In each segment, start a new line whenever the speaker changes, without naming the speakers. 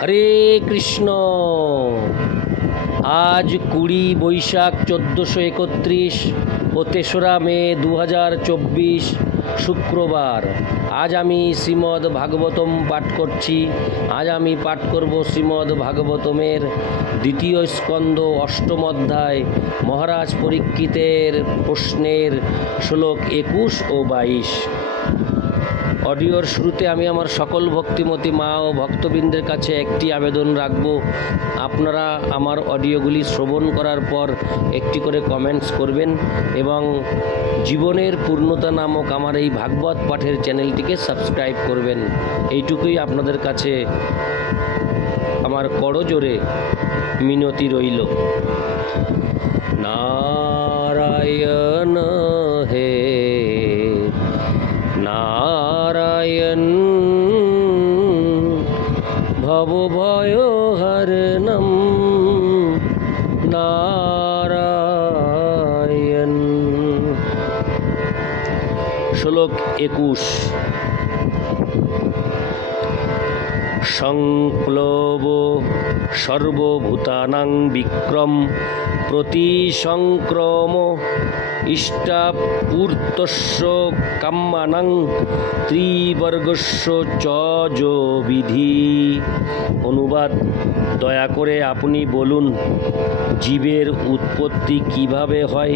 হরে কৃষ্ণ। আজ কুড়ি বৈশাখ চোদ্দোশো একত্রিশ ও তেসরা মে দু হাজার চব্বিশ শুক্রবার। আজ আমি শ্রীমদ্ ভাগবতম পাঠ করছি। আজ আমি পাঠ করব শ্রীমদ্ ভাগবতমের দ্বিতীয় স্কন্ধ অষ্টম অধ্যায়। মহারাজ পরীক্ষিতের প্রশ্নের শ্লোক একুশ ও বাইশ। অডিওর শুরুতে আমি আমার সকল ভক্তিমতী মা ও ভক্তবৃন্দের কাছে একটি আবেদন রাখব। আপনারা আমার অডিওগুলি শ্রবণ করার পর একটি করে কমেন্টস করবেন এবং জীবনের পূর্ণতা নামক আমার এই ভাগবত পাঠের চ্যানেলটিকে সাবস্ক্রাইব করবেন। এইটুকুই আপনাদের কাছে আমার করজোরে মিনতি রইল। নারায়ণ শ্লোক একুশ। সংপ্লব সর্বভূতানাং বিক্রম প্রতিসংক্রম ইষ্টাপূর্তস্য কাম্যানাং ত্রিবর্গস্য চ বিধি। অনুবাদ, দয়া করে আপনি বলুন, জীবের উৎপত্তি কীভাবে হয়,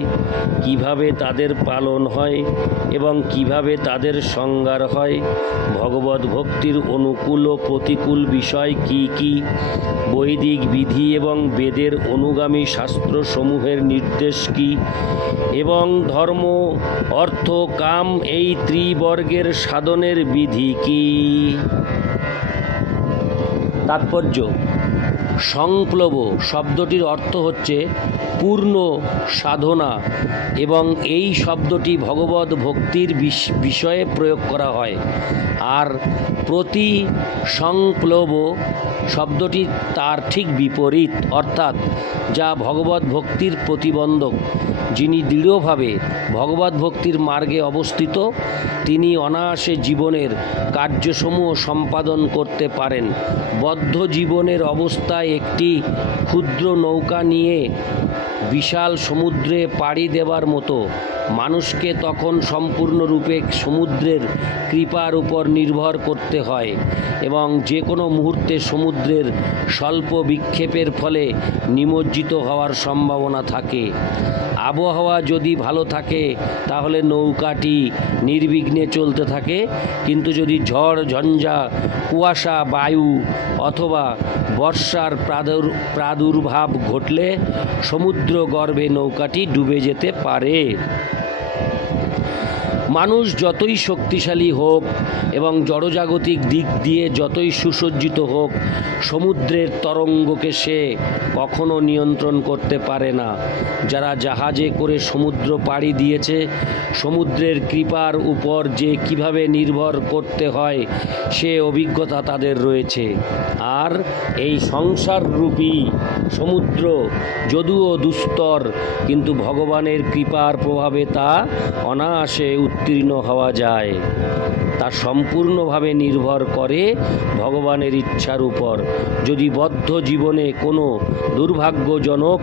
কীভাবে তাদের পালন হয় এবং কীভাবে তাদের সংজ্ঞার হয়? ভগবত ভক্তির অনুকূল ও প্রতিকূল বিষয় কি কি? বৈদিক বিধি এবং বেদের অনুগামী শাস্ত্রসমূহের নির্দেশ কি? এবং ধর্ম, অর্থ, কাম এই ত্রিবর্গের সাধনের বিধি কি? তাৎপর্য সংপ্লব শব্দটির অর্থ হচ্ছে পূর্ণ সাধনা এবং এই শব্দটি ভগবত ভক্তির বিষ- বিষয়ে প্রয়োগ করা হয়। আর প্রতি সংপ্লব শব্দটি তার ঠিক বিপরীত, অর্থাৎ যা ভগবত ভক্তির প্রতিবন্ধক। যিনি দৃঢ়ভাবে ভগবত ভক্তির মার্গে অবস্থিত, তিনি অনায়াসে জীবনের কার্যসমূহ সম্পাদন করতে পারেন। বদ্ধ জীবনের অবস্থায় একটি ক্ষুদ্র নৌকা নিয়ে বিশাল সমুদ্রে পাড়ি দেবার মতো। মানুষকে তখন সম্পূর্ণরূপে সমুদ্রের কৃপার উপর নির্ভর করতে হয় এবং যে কোনো মুহূর্তে সমুদ্রের স্বল্প বিক্ষেপের ফলে নিমজ্জিত হওয়ার সম্ভাবনা থাকে। আবহাওয়া যদি ভালো থাকে, তাহলে নৌকাটি নির্বিঘ্নে চলতে থাকে। কিন্তু যদি ঝড়, ঝঞ্ঝা, কুয়াশা, বায়ু অথবা বর্ষার প্রাদুর, প্রাদুর্ভাব ঘটলে সমুদ্র গর্ভে নৌকাটি ডুবে যেতে পারে। মানুষ যতই শক্তিশালী হোক এবং জড়জাগতিক দিক দিয়ে যতই সুসজ্জিত হোক, সমুদ্রের তরঙ্গকে সে কখনো নিয়ন্ত্রণ করতে পারে না। যারা জাহাজে করে সমুদ্র পাড়ি দিয়েছে, সমুদ্রের কৃপার উপর যে কীভাবে নির্ভর করতে হয়, সে অভিজ্ঞতা তাদের রয়েছে। আর এই সংসার রূপী সমুদ্র যদিও দুস্তর, কিন্তু ভগবানের কৃপার প্রভাবে তা অনায়াসে উত্তীর্ণ হওয়া যায়। তা সম্পূর্ণভাবে নির্ভর করে ভগবানের ইচ্ছার উপর। যদি বদ্ধ জীবনে কোনো দুর্ভাগ্যজনক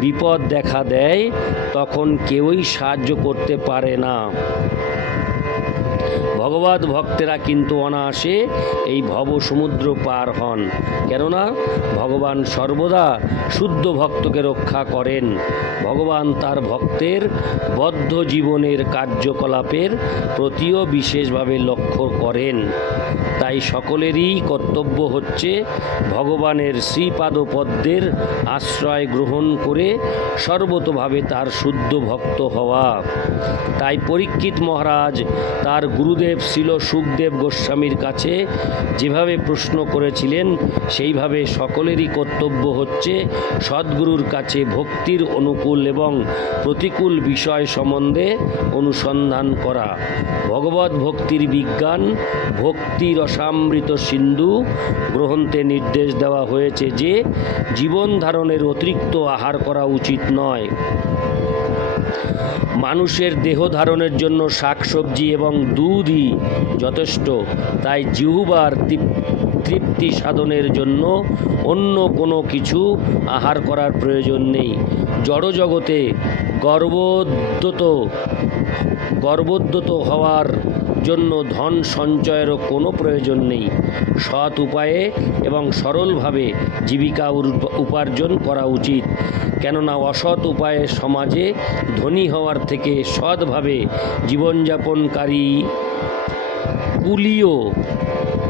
বিপদ দেখা দেয়, তখন কেউই সাহায্য করতে পারে না। ভগবত ভক্তেরা কিন্তু অনায়াসে এই ভব সমুদ্র পার হন। কেননা ভগবান সর্বদা শুদ্ধ ভক্তকে রক্ষা করেন। ভগবান তার ভক্তের বদ্ধ জীবনের কার্যকলাপের প্রতিও বিশেষভাবে লক্ষ্য করেন। তাই সকলেরই কর্তব্য হচ্ছে ভগবানের শ্রীপাদপদ্মের আশ্রয় গ্রহণ করে সর্বতভাবে তার শুদ্ধ ভক্ত হওয়া। তাই পরীক্ষিত মহারাজ, তার গুরুদেব ছিল সুখদেব গোস্বামীর কাছে যেভাবে প্রশ্ন করেছিলেন, সেইভাবে সকলেরই কর্তব্য হচ্ছে সদ্গুরুর কাছে ভক্তির অনুকূল এবং প্রতিকূল বিষয় সম্বন্ধে অনুসন্ধান করা। ভগবত ভক্তির বিজ্ঞান ভক্তি রসামৃত সিন্ধু গ্রন্থে নির্দেশ দেওয়া হয়েছে যে জীবন ধারণের অতিরিক্ত আহার করা উচিত নয়। মানুষের দেহ ধারণের জন্য শাকসবজি এবং দুধই যথেষ্ট, তাই জিহুবার তৃপ্তি সাধনের জন্য অন্য কোনো কিছু আহার করার প্রয়োজন নেই। জড়জগতে গর্বোদ্যত গর্বোদ্যত হওয়ার জন্য ধন সঞ্চয়েরও কোনো প্রয়োজন নেই। সৎ উপায়ে এবং সরলভাবে জীবিকা উপার্জন করা উচিত। কেননা অসৎ উপায়ে সমাজে ধনী হওয়ার থেকে সৎভাবে জীবনযাপনকারী কুলীয়,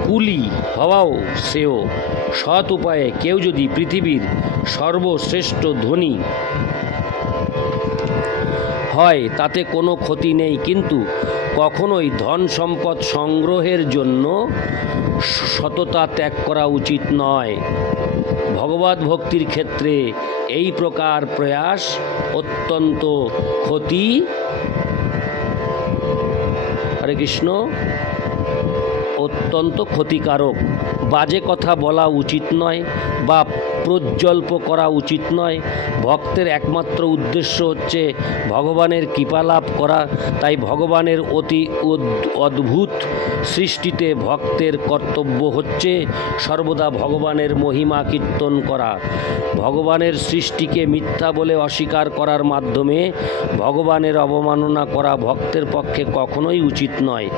কুলি হওয়াও শ্রেয়। সৎ উপায়ে কেউ যদি পৃথিবীর সর্বশ্রেষ্ঠ ধনী হয়, তাতে কোনো ক্ষতি নেই। কিন্তু কখনোই ধন সম্পদ সংগ্রহের জন্য সততা ত্যাগ করা উচিত নয়। ভগবত ভক্তির ক্ষেত্রে এই প্রকার প্রয়াস অত্যন্ত ক্ষতি। হরে কৃষ্ণ, অত্যন্ত ক্ষতিকারক। বাজে কথা বলা উচিত নয় বা প্রজ্বল্প করা উচিত নয়। ভক্তের একমাত্র উদ্দেশ্য হচ্ছে ভগবানের কৃপা লাভ করা। তাই ভগবানের অতি অদ্ভুত সৃষ্টিতে ভক্তের কর্তব্য হচ্ছে সর্বদা ভগবানের মহিমা কীর্তন করা। ভগবানের সৃষ্টিকে মিথ্যা বলে অস্বীকার করার মাধ্যমে ভগবানের অবমাননা করা ভক্তের পক্ষে কখনোই উচিত নয়।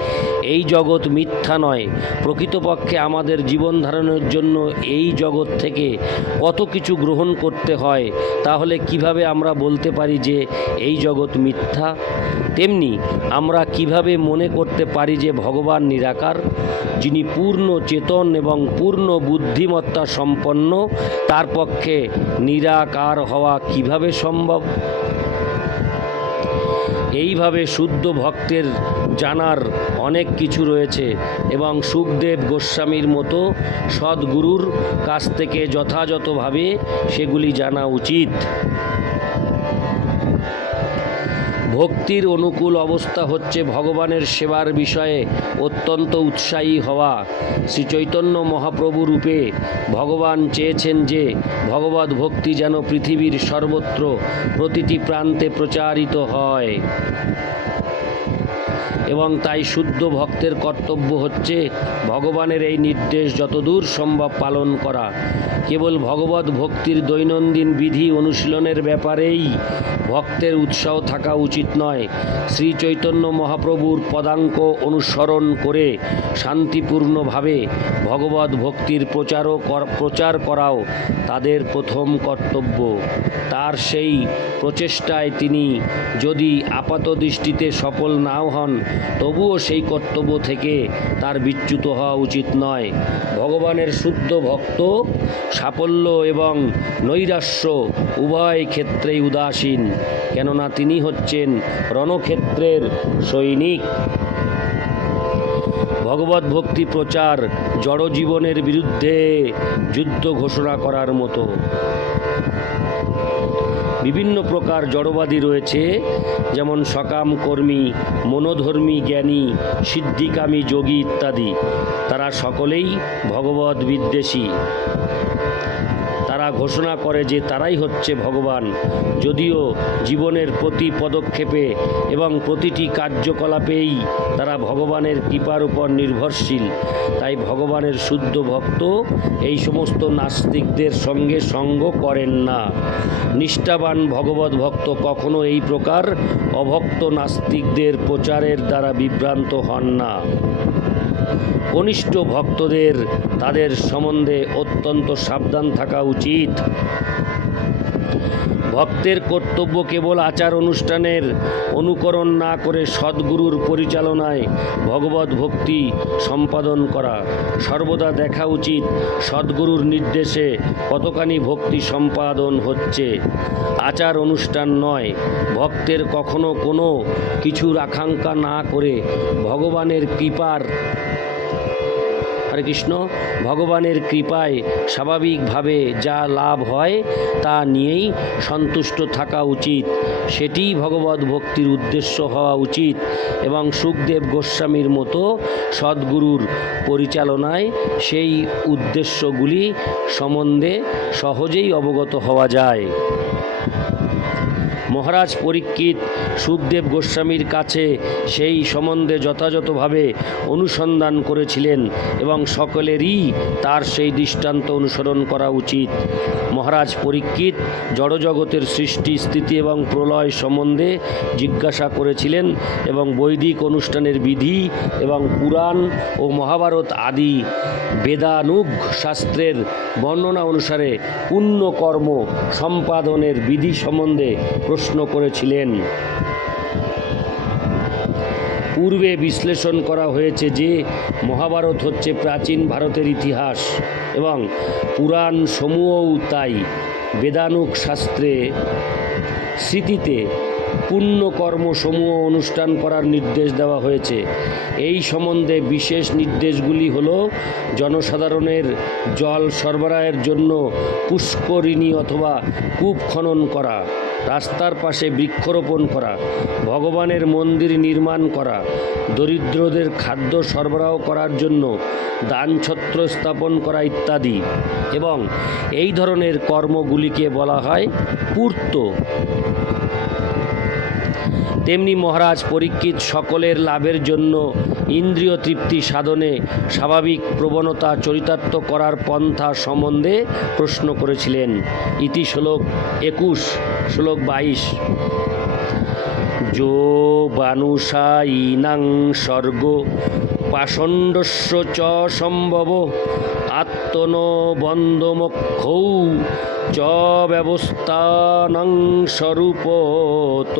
এই জগৎ মিথ্যা নয়। প্রকৃতপক্ষে আমাদের জীবন ধারণের জন্য এই জগৎ থেকে কত কিছু গ্রহণ করতে হয়, তাহলে কীভাবে আমরা বলতে পারি যে এই জগৎ মিথ্যা? তেমনি আমরা কীভাবে মনে করতে পারি যে ভগবান নিরাকার, যিনি পূর্ণ চেতন এবং পূর্ণ বুদ্ধিমত্তা সম্পন্ন, তার পক্ষে নিরাকার হওয়া কীভাবে সম্ভব? এইভাবে শুদ্ধ ভক্তের জানার অনেক কিছু রয়েছে এবং সুখদেব গোস্বামীর মতো সদ্গুরুর কাছ থেকে যথাযথভাবে সেগুলি জানা উচিত। ভক্তির অনুকূল অবস্থা হচ্ছে ভগবানের সেবার বিষয়ে অত্যন্ত উৎসাহী হওয়া। শ্রী চৈতন্য মহাপ্রভু রূপে ভগবান চেয়েছেন যে ভগবত ভক্তি যেন পৃথিবীর সর্বত্র প্রতিটি প্রান্তে প্রচারিত হয়। এবং তাই শুদ্ধ ভক্তের কর্তব্য হচ্ছে ভগবানের এই নির্দেশ যতদূর সম্ভব পালন করা। কেবল ভগবত ভক্তির দৈনন্দিন বিধি অনুশীলনের ব্যাপারেই ভক্তের উৎসাহ থাকা উচিত নয়। শ্রী চৈতন্য মহাপ্রভুর পদাঙ্ক অনুসরণ করে শান্তিপূর্ণভাবে ভগবত ভক্তির প্রচারও প্রচার করাও তাদের প্রথম কর্তব্য। তার সেই প্রচেষ্টায় তিনি যদি আপাত দৃষ্টিতে সফল নাও হন, তবুও সেই কর্তব্য থেকে তার বিচ্যুত হওয়া উচিত নয়। ভগবানের শুদ্ধ ভক্ত, সাফল্য এবং নৈরাশ্য উভয় ক্ষেত্রেই উদাসীন। কেননা তিনি হচ্ছেন রণক্ষেত্রের সৈনিক। ভগবত ভক্তি প্রচার জড়জীবনের বিরুদ্ধে যুদ্ধ ঘোষণা করার মতো। বিভিন্ন প্রকার জড়বাদী রয়েছে, যেমন সকাম কর্মী, মনোধর্মী জ্ঞানী, সিদ্ধিকামী যোগী ইত্যাদি। তারা সকলেই ভগবত বিদ্বেষী। তারা ঘোষণা করে যে তারাই হচ্ছে ভগবান। যদিও জীবনের প্রতি পদক্ষেপে এবং প্রতিটি কার্যকলাপেই তারা ভগবানের কৃপার উপর নির্ভরশীল। তাই ভগবানের শুদ্ধ ভক্ত এই সমস্ত নাস্তিকদের সঙ্গে সঙ্গ করেন না। নিষ্ঠাবান ভগবত ভক্ত কখনো এই প্রকার অভক্ত নাস্তিকদের প্রচারের দ্বারা বিভ্রান্ত হন না। কনিষ্ঠ ভক্তদের, তাদের সম্বন্ধে অত্যন্ত সাবধান থাকা উচিত। ভক্তের কর্তব্য কেবল আচার অনুষ্ঠানের অনুকরণ না করে সদ্গুরুর পরিচালনায় ভগবত ভক্তি সম্পাদন করা। সর্বদা দেখা উচিত সদ্গুরুর নির্দেশে কতখানি ভক্তি সম্পাদন হচ্ছে। আচার অনুষ্ঠান নয়, ভক্তের কখনো কোনো কিছুর আকাঙ্ক্ষা না করে ভগবানের কৃপার হরে কৃষ্ণ, ভগবানের কৃপায় স্বাভাবিকভাবে যা লাভ হয় তা নিয়েই সন্তুষ্ট থাকা উচিত। সেটিই ভগবত ভক্তির উদ্দেশ্য হওয়া উচিত এবং সুখদেব গোস্বামীর মতো সদ্গুরুর পরিচালনায় সেই উদ্দেশ্যগুলি সম্বন্ধে সহজেই অবগত হওয়া যায়। মহারাজ পরীক্ষিত সুখদেব গোস্বামীর কাছে সেই সম্বন্ধে যথাযথভাবে অনুসন্ধান করেছিলেন এবং সকলেরই তার সেই দৃষ্টান্ত অনুসরণ করা উচিত। মহারাজ পরীক্ষিত জড়জগতের সৃষ্টি, স্থিতি এবং প্রলয় সম্বন্ধে জিজ্ঞাসা করেছিলেন এবং বৈদিক অনুষ্ঠানের বিধি এবং পুরাণ ও মহাভারত আদি বেদানুগ শাস্ত্রের বর্ণনা অনুসারে পুণ্য কর্ম সম্পাদনের বিধি সম্বন্ধে প্রশ্ন করেছিলেন। পূর্বে বিশ্লেষণ করা হয়েছে যে মহাভারত হচ্ছে প্রাচীন ভারতের ইতিহাস এবং পুরাণ সমূহও তাই। বেদানুক শাস্ত্রে স্মৃতিতে পুণ্যকর্মসমূহ অনুষ্ঠান করার নির্দেশ দেওয়া হয়েছে। এই সম্বন্ধে বিশেষ নির্দেশগুলি হল, জনসাধারণের জল সরবরাহের জন্য পুষ্করিণী অথবা কূপ খনন করা, রাস্তার পাশে বৃক্ষরোপণ করা, ভগবানের মন্দির নির্মাণ করা, দরিদ্রদের খাদ্য সরবরাহ করার জন্য দানছত্র স্থাপন করা ইত্যাদি এবং এই ধরনের কর্মগুলিকে বলা হয় পূর্ত। তেমনি মহারাজ পরীক্ষিত সকলের লাভের জন্য ইন্দ্রিয় তৃপ্তি সাধনে স্বাভাবিক প্রবণতা চরিতার্থ করার পন্থা সম্বন্ধে প্রশ্ন করেছিলেন। ইতি শ্লোক একুশ, শ্লোক বাইশ। যো বানুষাইনাং স্বর্গ পাষণ্ডস্য চ সম্ভব, আত্মন বন্ধমক্ষৌ চ ব্যবস্থানং স্বরূপত।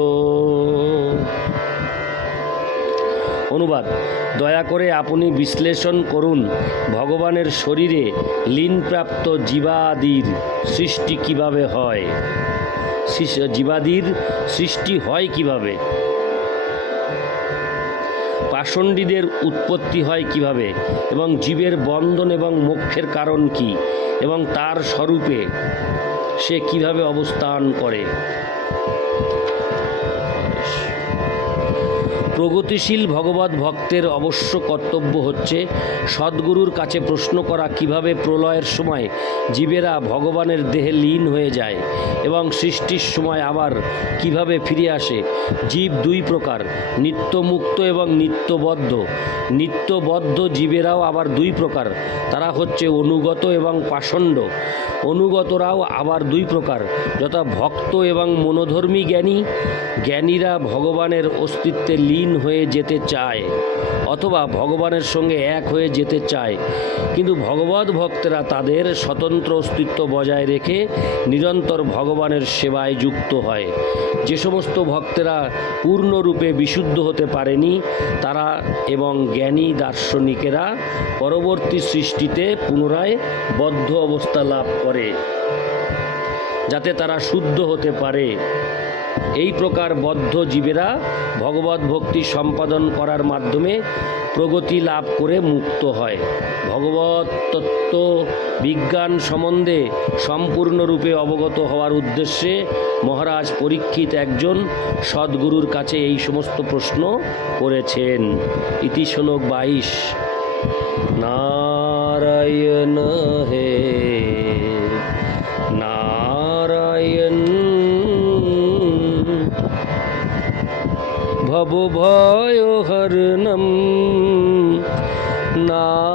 অনুবাদ, দয়া করে আপনি বিশ্লেষণ করুন ভগবানের শরীরে লীনপ্রাপ্ত জীবাদির সৃষ্টি কীভাবে হয়। জীবাদির সৃষ্টি হয় কীভাবে? পাষণ্ডীদের উৎপত্তি হয় কীভাবে? এবং জীবের বন্ধন এবং মোক্ষের কারণ কি? এবং তার স্বরূপে সে কীভাবে অবস্থান করে? প্রগতিশীল ভগবত ভক্তের অবশ্য কর্তব্য হচ্ছে সদ্গুরুর কাছে প্রশ্ন করা কীভাবে প্রলয়ের সময় জীবেরা ভগবানের দেহে লীন হয়ে যায় এবং সৃষ্টির সময় আবার কীভাবে ফিরে আসে। জীব দুই প্রকার, নিত্যমুক্ত এবং নিত্যবদ্ধ। নিত্যবদ্ধ জীবেরাও আবার দুই প্রকার, তারা হচ্ছে অনুগত এবং পাষণ্ড। অনুগতরাও আবার দুই প্রকার, যথা ভক্ত এবং মনোধর্মী জ্ঞানী। জ্ঞানীরা ভগবানের অস্তিত্বে লীন হয়ে যেতে চায়, অথবা ভগবানের সঙ্গে এক হয়ে যেতে চায়। কিন্তু ভগবত ভক্তেরা তাদের স্বতন্ত্র অস্তিত্ব বজায় রেখে নিরন্তর ভগবানের সেবায় যুক্ত হয়। যে সমস্ত ভক্তেরা পূর্ণরূপে বিশুদ্ধ হতে পারেনি, তারা এবং জ্ঞানী দার্শনিকেরা পরবর্তী সৃষ্টিতে পুনরায় বদ্ধ অবস্থা লাভ করে, যাতে তারা শুদ্ধ হতে পারে। এই প্রকার বদ্ধ জীবেরা ভগবত ভক্তি সম্পাদন করার মাধ্যমে প্রগতি লাভ করে মুক্ত হয়। ভগবত তত্ত্ব বিজ্ঞান সম্বন্ধে সম্পূর্ণরূপে অবগত হওয়ার উদ্দেশ্যে মহারাজ পরীক্ষিত একজন সদ্গুরুর কাছে এই সমস্ত প্রশ্ন করেছেন। ইতি বাইশ। নারায়ণ হে ভব ভয় হরণম। নারায়ণ হরে